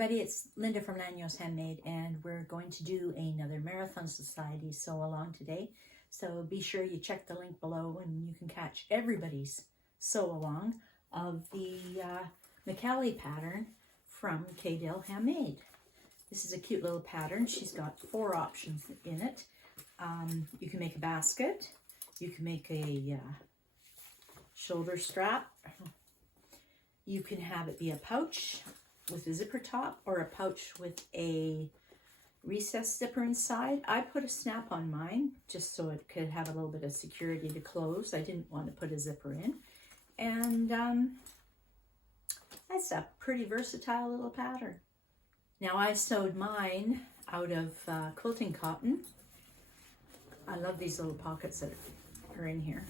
everybody, it's Linda from Lányos Handmade, and we're going to do another Marathon Sewciety sew along today. So be sure you check the link below and you can catch everybody's sew along of the McCallie pattern from K.Dill Handmade. This is a cute little pattern. She's got 4 options in it. You can make a basket, you can make a shoulder strap, you can have it be a pouch with a zipper top, or a pouch with a recessed zipper inside. I put a snap on mine just so it could have a little bit of security to close. I didn't want to put a zipper in. And that's a pretty versatile little pattern. Now I sewed mine out of quilting cotton. I love these little pockets that are in here.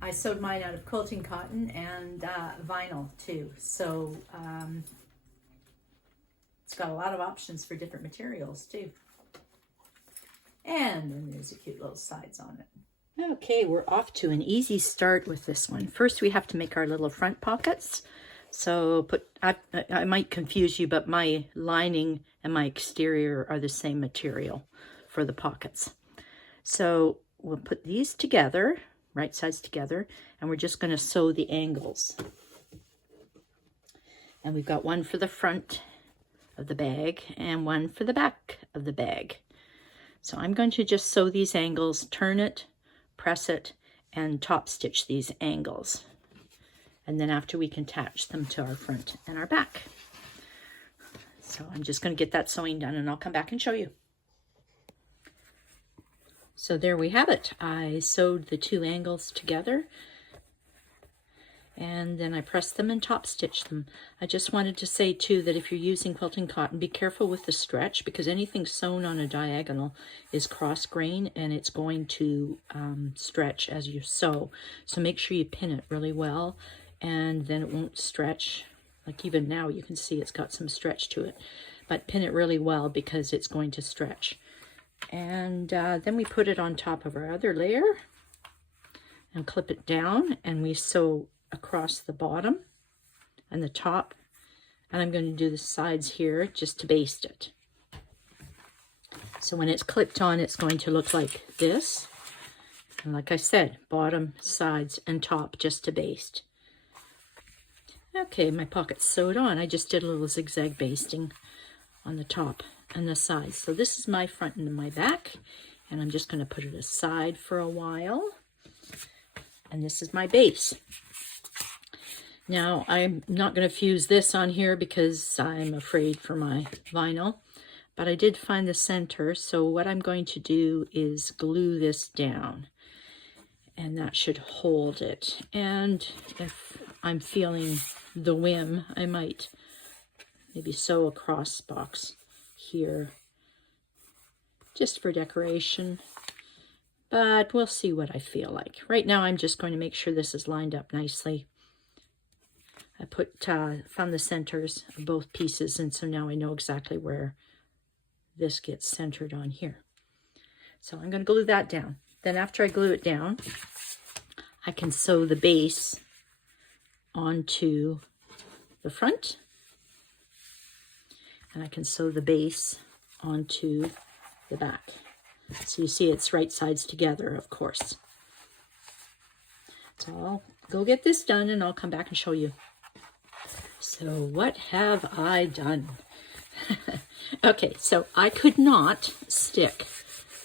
I sewed mine out of quilting cotton and vinyl too. So it's got a lot of options for different materials too. And then there's a cute little sides on it. Okay, we're off to an easy start with this one. First we have to make our little front pockets. So I might confuse you, but my lining and my exterior are the same material for the pockets. So we'll put these together, right sides together, and we're just going to sew the angles. And we've got one for the front of the bag and one for the back of the bag. So I'm going to just sew these angles, turn it, press it, and top stitch these angles. And then after we can attach them to our front and our back. So I'm just going to get that sewing done and I'll come back and show you. So there we have it. I sewed the 2 angles together and then I pressed them and top stitched them. I just wanted to say too that if you're using quilting cotton, be careful with the stretch, because anything sewn on a diagonal is cross grain and it's going to stretch as you sew. So make sure you pin it really well, and then it won't stretch. Like even now you can see it's got some stretch to it, but pin it really well because it's going to stretch. And then we put it on top of our other layer and clip it down, and we sew across the bottom and the top, and I'm going to do the sides here just to baste it. So when it's clipped on, it's going to look like this, and like I said, bottom, sides, and top just to baste. Okay, my pocket's sewed on. I just did a little zigzag basting on the top and the sides. So this is my front and my back, and I'm just going to put it aside for a while. And this is my base. Now I'm not going to fuse this on here because I'm afraid for my vinyl, but I did find the center. So what I'm going to do is glue this down, and that should hold it. And if I'm feeling the whim, I might maybe sew a cross box here just for decoration, but we'll see what I feel like. Right now I'm just going to make sure this is lined up nicely. I found the centers of both pieces, and so now I know exactly where this gets centered on here. So I'm going to glue that down. Then after I glue it down, I can sew the base onto the front, and I can sew the base onto the back. So you see it's right sides together, of course. So I'll go get this done and I'll come back and show you. So what have I done? Okay, so I could not stick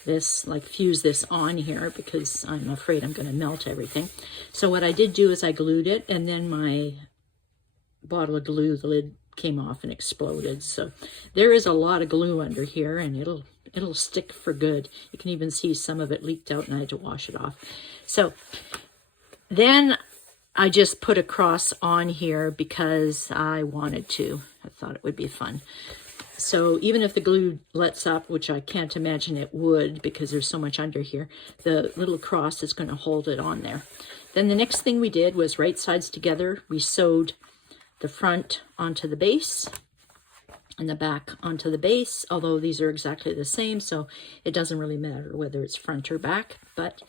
this, like fuse this on here, because I'm afraid I'm going to melt everything. So what I did do is I glued it, and then my bottle of glue, the lid came off and exploded. So there is a lot of glue under here, and it'll stick for good. You can even see some of it leaked out and I had to wash it off. So then I just put a cross on here because I wanted to. I thought it would be fun. So even if the glue lets up, which I can't imagine it would because there's so much under here, the little cross is going to hold it on there. Then the next thing we did was right sides together. We sewed the front onto the base and the back onto the base, although these are exactly the same, so it doesn't really matter whether it's front or back, but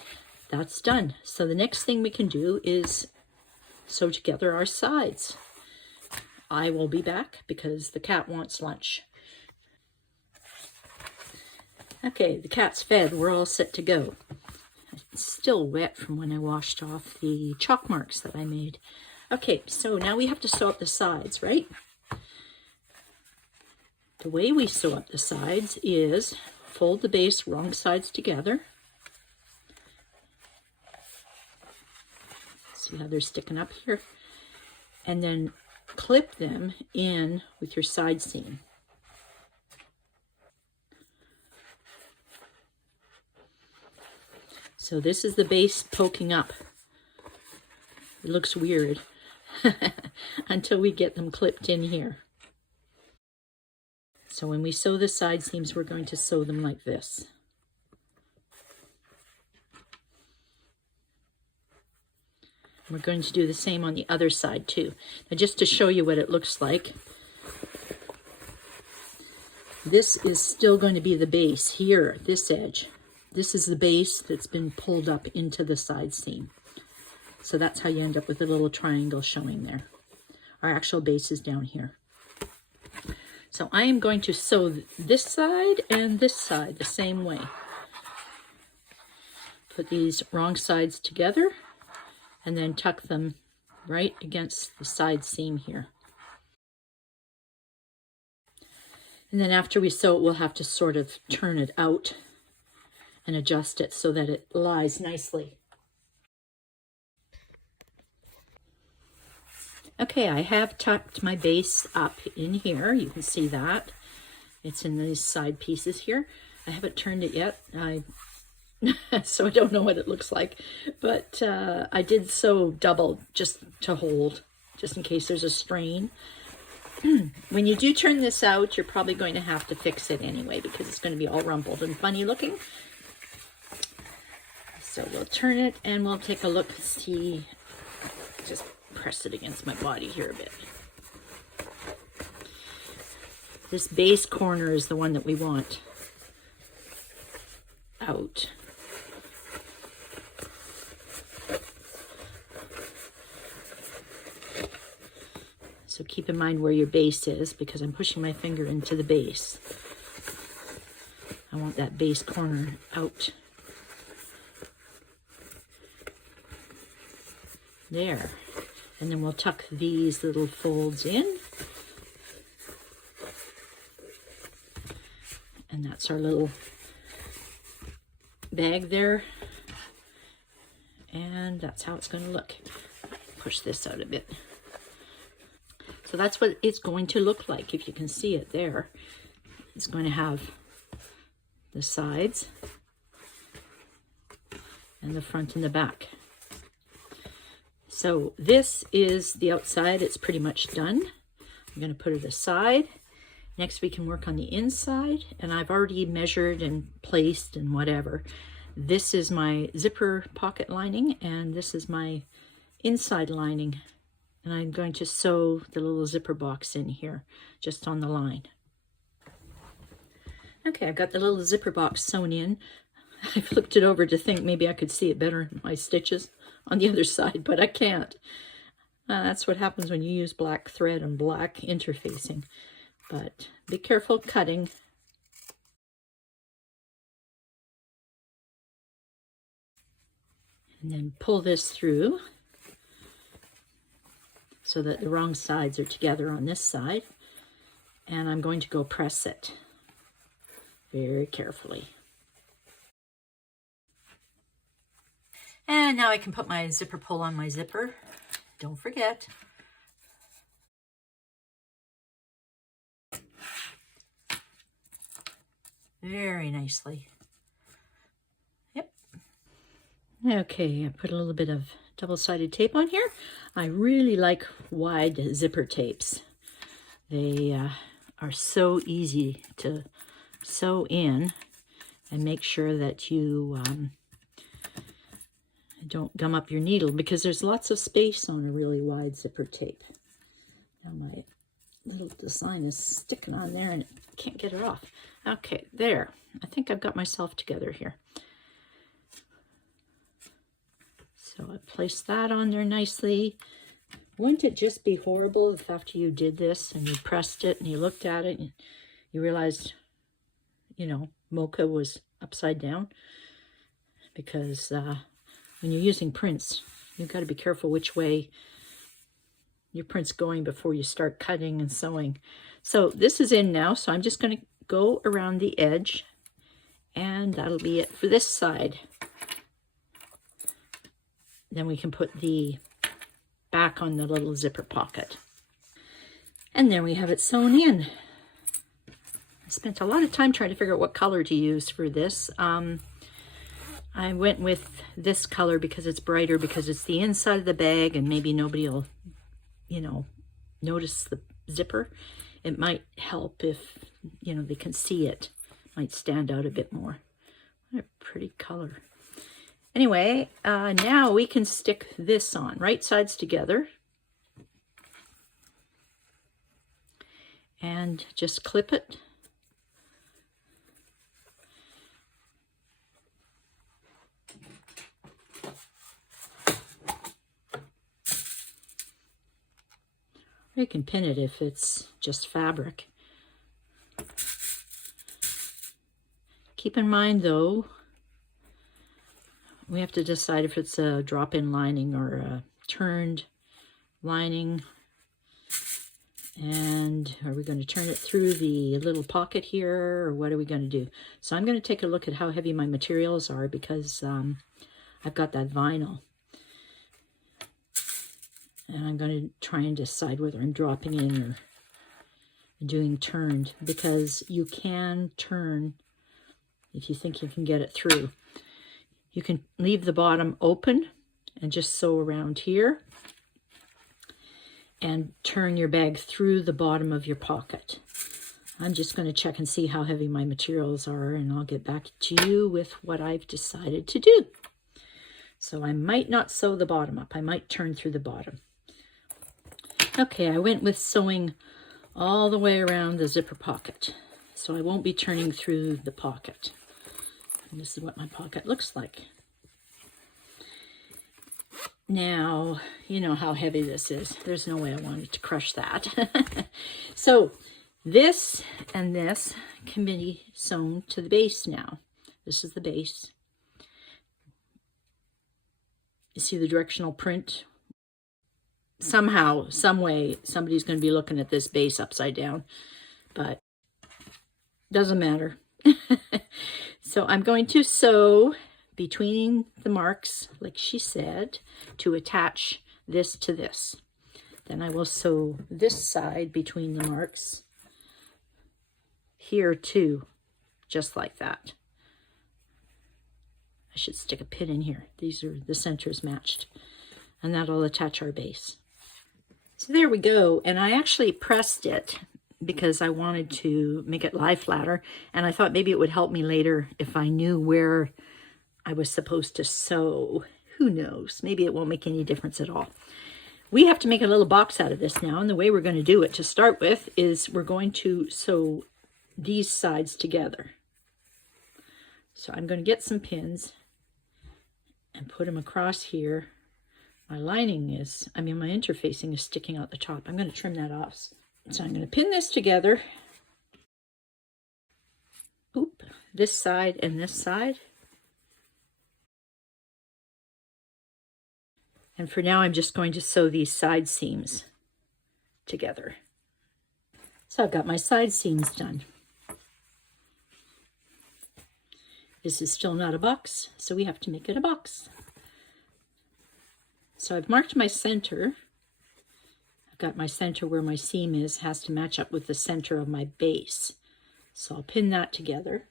that's done. So the next thing we can do is sew together our sides. I will be back because the cat wants lunch. Okay, the cat's fed. We're all set to go. It's still wet from when I washed off the chalk marks that I made. Okay, so now we have to sew up the sides, right? The way we sew up the sides is fold the base wrong sides together. See how they're sticking up here? And then clip them in with your side seam. So this is the base poking up. It looks weird until we get them clipped in here. So when we sew the side seams, we're going to sew them like this. We're going to do the same on the other side too. Now just to show you what it looks like, this is still going to be the base here, this edge. This is the base that's been pulled up into the side seam. So that's how you end up with a little triangle showing there. Our actual base is down here. So I am going to sew this side and this side the same way. Put these wrong sides together and then tuck them right against the side seam here. And then after we sew it, we'll have to sort of turn it out and adjust it so that it lies nicely. Okay, I have tucked my base up in here. You can see that. It's in these side pieces here. I haven't turned it yet. So I don't know what it looks like. But I did sew double just to hold, just in case there's a strain. When you do turn this out, you're probably going to have to fix it anyway because it's going to be all rumpled and funny looking. So we'll turn it and we'll take a look, see, just press it against my body here a bit. This base corner is the one that we want out. So keep in mind where your base is because I'm pushing my finger into the base. I want that base corner out. There. And then we'll tuck these little folds in. And that's our little bag there. And that's how it's going to look. Push this out a bit. So that's what it's going to look like if you can see it there. It's going to have the sides and the front and the back. So this is the outside. It's pretty much done. I'm going to put it aside. Next we can work on the inside, and I've already measured and placed and whatever. This is my zipper pocket lining, and this is my inside lining. And I'm going to sew the little zipper box in here, just on the line. Okay, I've got the little zipper box sewn in. I flipped it over to think maybe I could see it better in my stitches on the other side, but I can't. That's what happens when you use black thread and black interfacing. But be careful cutting. And then pull this through so that the wrong sides are together on this side. And I'm going to go press it very carefully. And now I can put my zipper pull on my zipper. Don't forget. Very nicely. Yep. Okay, I put a little bit of double-sided tape on here. I really like wide zipper tapes. They are so easy to sew in and make sure that you don't gum up your needle because there's lots of space on a really wide zipper tape. Now my little design is sticking on there and I can't get it off. Okay, there. I think I've got myself together here. So I place that on there nicely. Wouldn't it just be horrible if after you did this and you pressed it and you looked at it and you realized, you know, mocha was upside down? Because when you're using prints, you've got to be careful which way your print's going before you start cutting and sewing. So this is in now, so I'm just going to go around the edge, and that'll be it for this side. Then we can put the back on the little zipper pocket. And there we have it sewn in. I spent a lot of time trying to figure out what color to use for this. I went with this color because it's brighter, because it's the inside of the bag and maybe nobody will, you know, notice the zipper. It might help if, you know, they can see it. Might stand out a bit more. What a pretty color. Anyway, now we can stick this on, right sides together. And just clip it. You can pin it if it's just fabric. Keep in mind though, we have to decide if it's a drop-in lining or a turned lining. And are we going to turn it through the little pocket here, or what are we going to do? So I'm going to take a look at how heavy my materials are, because I've got that vinyl. And I'm going to try and decide whether I'm dropping in or doing turned, because you can turn if you think you can get it through. You can leave the bottom open and just sew around here and turn your bag through the bottom of your pocket. I'm just going to check and see how heavy my materials are, and I'll get back to you with what I've decided to do. So I might not sew the bottom up. I might turn through the bottom. Okay, I went with sewing all the way around the zipper pocket, so I won't be turning through the pocket. And this is what my pocket looks like. Now, you know how heavy this is. There's no way I wanted to crush that. So this and this can be sewn to the base now. This is the base. You see the directional print? Somehow, some way, somebody's going to be looking at this base upside down, but doesn't matter. So I'm going to sew between the marks, like she said, to attach this to this. Then I will sew this side between the marks here too, just like that. I should stick a pin in here. These are the centers matched, and that'll attach our base. So there we go. And I actually pressed it because I wanted to make it lie flatter, and I thought maybe it would help me later if I knew where I was supposed to sew. Who knows? Maybe it won't make any difference at all. We have to make a little box out of this now, and the way we're going to do it to start with is we're going to sew these sides together. So I'm going to get some pins and put them across here. My lining is, my interfacing is sticking out the top. I'm going to trim that off. So I'm going to pin this together. Oop, this side and this side. And for now, I'm just going to sew these side seams together. So I've got my side seams done. This is still not a box, so we have to make it a box. So I've marked my center. I've got my center where my seam is, has to match up with the center of my base. So I'll pin that together.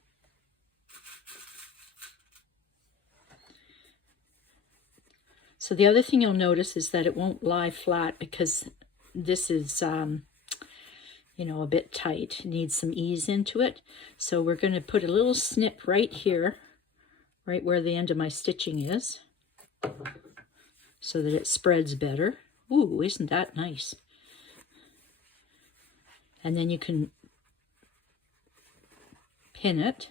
So the other thing you'll notice is that it won't lie flat because this is, you know, a bit tight. It needs some ease into it. So we're going to put a little snip right here, right where the end of my stitching is, so that it spreads better. Ooh, isn't that nice? And then you can pin it.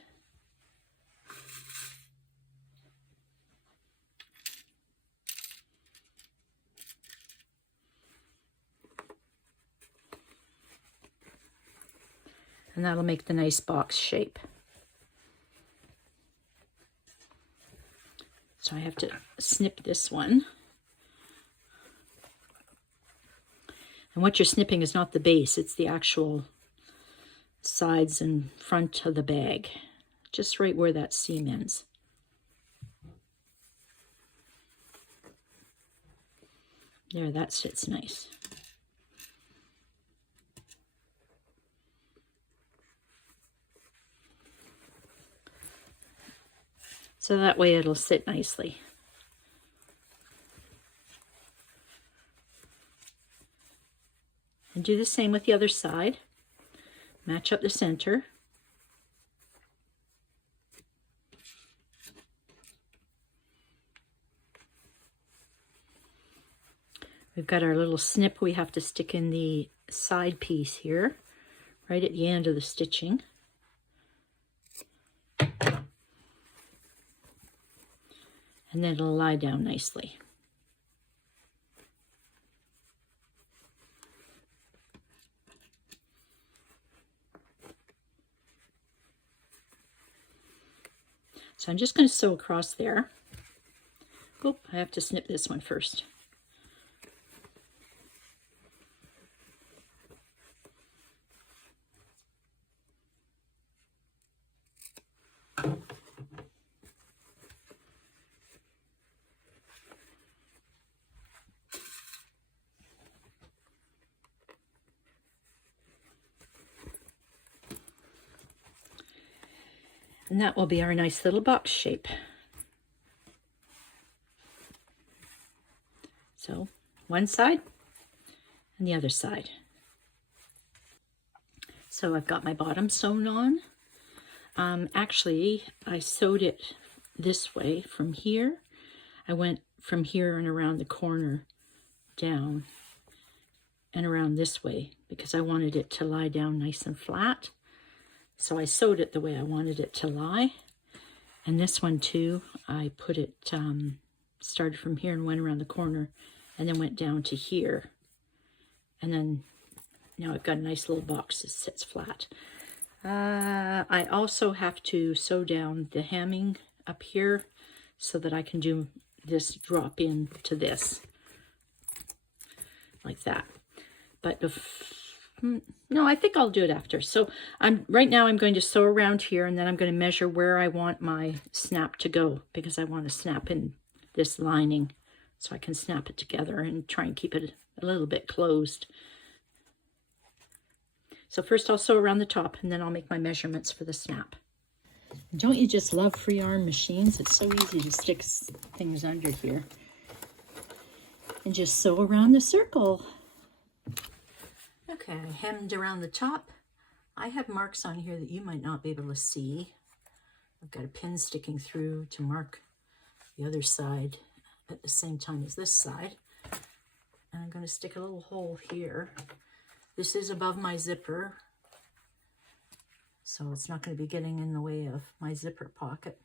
And that'll make the nice box shape. So I have to snip this one. And what you're snipping is not the base, it's the actual sides and front of the bag, just right where that seam ends. There, that sits nice. So that way it'll sit nicely. And do the same with the other side. Match up the center. We've got our little snip we have to stick in the side piece here, right at the end of the stitching. And then it'll lie down nicely. So I'm just going to sew across there. Oh, I have to snip this one first. And that will be our nice little box shape. So one side and the other side. So I've got my bottom sewn on. Actually, I sewed it this way from here. I went from here and around the corner down and around this way because I wanted it to lie down nice and flat. So I sewed it the way I wanted it to lie. And this one too, I put it, started from here and went around the corner and then went down to here. And then now I've got a nice little box that sits flat. I also have to sew down the hemming up here so that I can do this drop in to this. Like that. But no, I think I'll do it after. So right now I'm going to sew around here and then I'm going to measure where I want my snap to go because I want to snap in this lining so I can snap it together and try and keep it a little bit closed. So first I'll sew around the top and then I'll make my measurements for the snap. Don't you just love free arm machines? It's so easy to stick things under here and just sew around the circle. Okay, I hemmed around the top. I have marks on here that you might not be able to see. I've got a pin sticking through to mark the other side at the same time as this side. And I'm going to stick a little hole here. This is above my zipper, so it's not going to be getting in the way of my zipper pocket.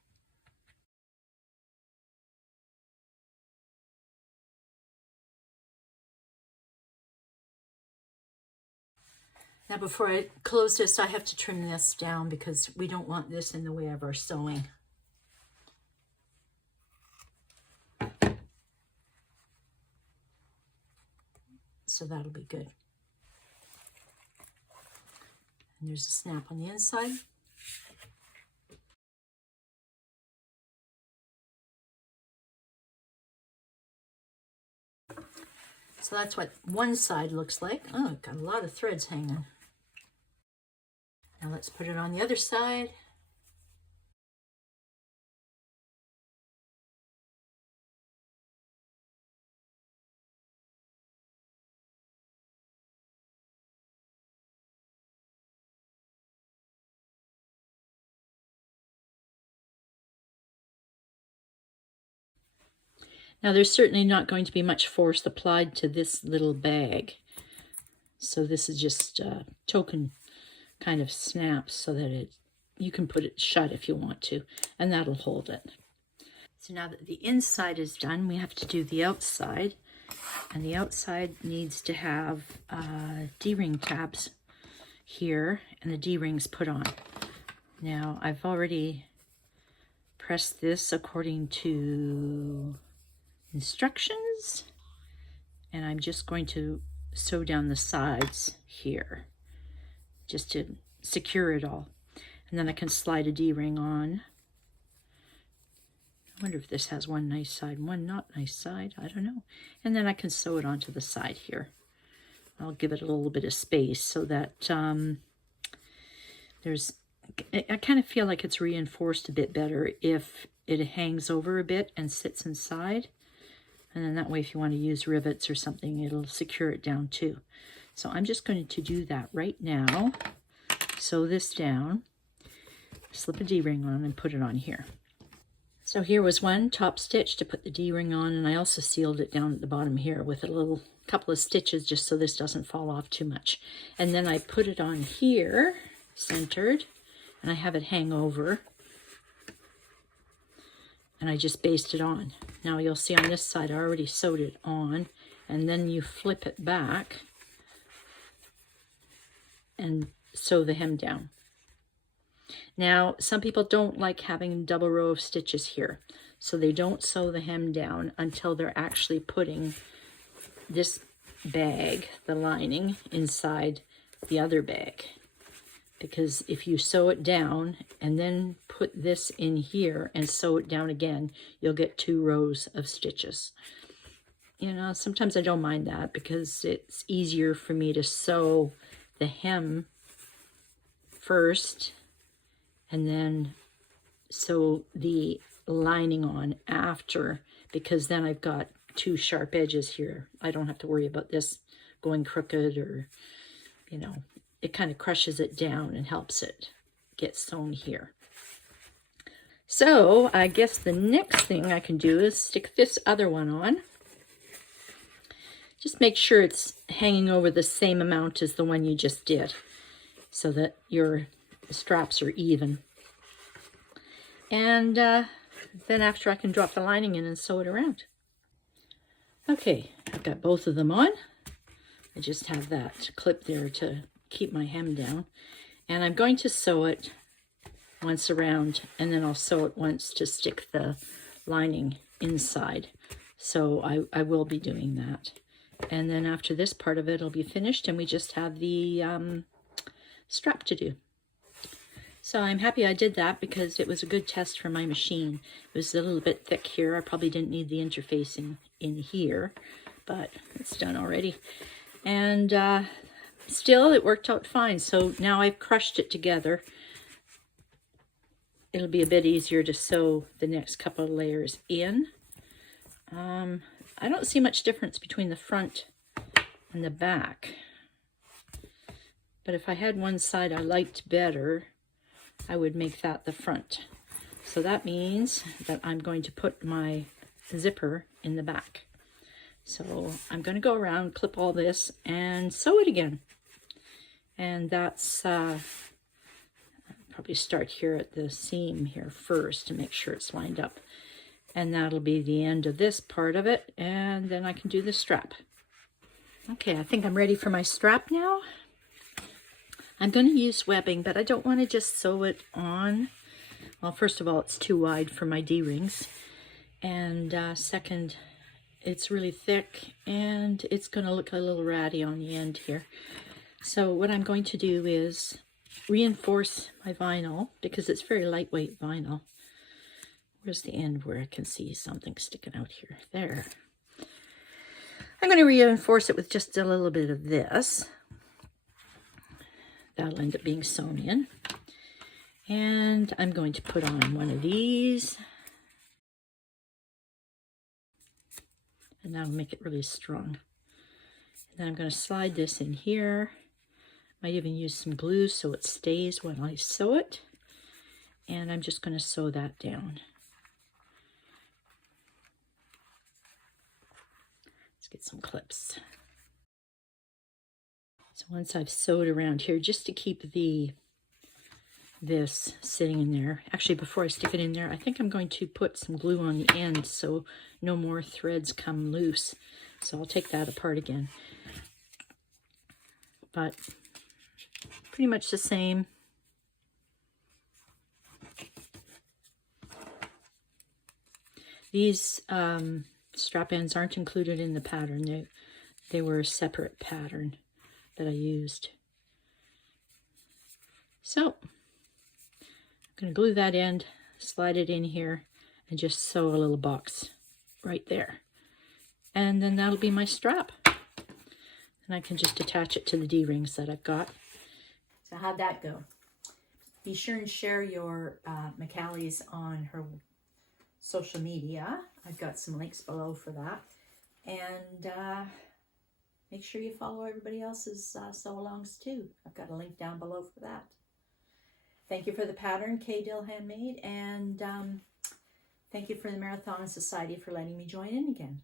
Now before I close this, I have to trim this down because we don't want this in the way of our sewing. So that'll be good. And there's a snap on the inside. So that's what one side looks like. Oh, got a lot of threads hanging. Now let's put it on the other side. Now there's certainly not going to be much force applied to this little bag. So this is just a token kind of snap so that you can put it shut if you want to, and that'll hold it. So now that the inside is done, we have to do the outside. And the outside needs to have D-ring tabs here and the D-rings put on. Now I've already pressed this according to instructions, and I'm just going to sew down the sides here just to secure it all. And then I can slide a D-ring on. I wonder if this has one nice side and one not nice side. I don't know. And then I can sew it onto the side here. I'll give it a little bit of space so that I kind of feel like it's reinforced a bit better if it hangs over a bit and sits inside. And then that way, if you want to use rivets or something, it'll secure it down too. So I'm just going to do that right now. Sew this down, slip a D-ring on, and put it on here. So here was one top stitch to put the D-ring on, and I also sealed it down at the bottom here with a little couple of stitches just so this doesn't fall off too much. And then I put it on here, centered, and I have it hang over, and I just basted it on. Now you'll see on this side I already sewed it on, and then you flip it back and sew the hem down. Now some people don't like having a double row of stitches here, so they don't sew the hem down until they're actually putting this bag, the lining, inside the other bag. Because if you sew it down and then put this in here and sew it down again, you'll get 2 rows of stitches. You know, sometimes I don't mind that because it's easier for me to sew the hem first and then sew the lining on after, because then I've got 2 sharp edges here. I don't have to worry about this going crooked, or, you know, it kind of crushes it down and helps it get sewn here. So I guess the next thing I can do is stick this other one on. Just make sure it's hanging over the same amount as the one you just did, so that your straps are even. And then after, I can drop the lining in and sew it around. Okay, I've got both of them on. I just have that clip there to keep my hem down. And I'm going to sew it once around, and then I'll sew it once to stick the lining inside. So I will be doing that. And then after this part of it, it'll be finished, and we just have the strap to do. So I'm happy I did that because it was a good test for my machine. It was a little bit thick here. I probably didn't need the interfacing in here, but it's done already. And still, it worked out fine. So now I've crushed it together. It'll be a bit easier to sew the next couple of layers in. I don't see much difference between the front and the back. But if I had one side I liked better, I would make that the front. So that means that I'm going to put my zipper in the back. So I'm going to go around, clip all this, and sew it again. And that's, I'll probably start here at the seam here first to make sure it's lined up. And that'll be the end of this part of it, and then I can do the strap. Okay, I think I'm ready for my strap now. I'm going to use webbing, but I don't want to just sew it on. Well, first of all, it's too wide for my D-rings. And second, it's really thick, and it's going to look a little ratty on the end here. So what I'm going to do is reinforce my vinyl, because it's very lightweight vinyl. Where's the end where I can see something sticking out here? There. I'm going to reinforce it with just a little bit of this. That'll end up being sewn in. And I'm going to put on one of these. And that'll make it really strong. And then I'm going to slide this in here. Might even use some glue so it stays when I sew it. And I'm just going to sew that down. Let's get some clips. So once I've sewed around here, just to keep this sitting in there, actually before I stick it in there, I think I'm going to put some glue on the end so no more threads come loose. So I'll take that apart again. But pretty much the same. These strap ends aren't included in the pattern. They were a separate pattern that I used. So I'm going to glue that end, slide it in here, and just sew a little box right there. And then that'll be my strap. And I can just attach it to the D-rings that I've got. So how'd that go? Be sure and share your McCallie's on her social media. I've got some links below for that. And make sure you follow everybody else's sew-alongs too. I've got a link down below for that. Thank you for the pattern, K.Dill Handmade, and thank you for the Marathon Sewciety for letting me join in again.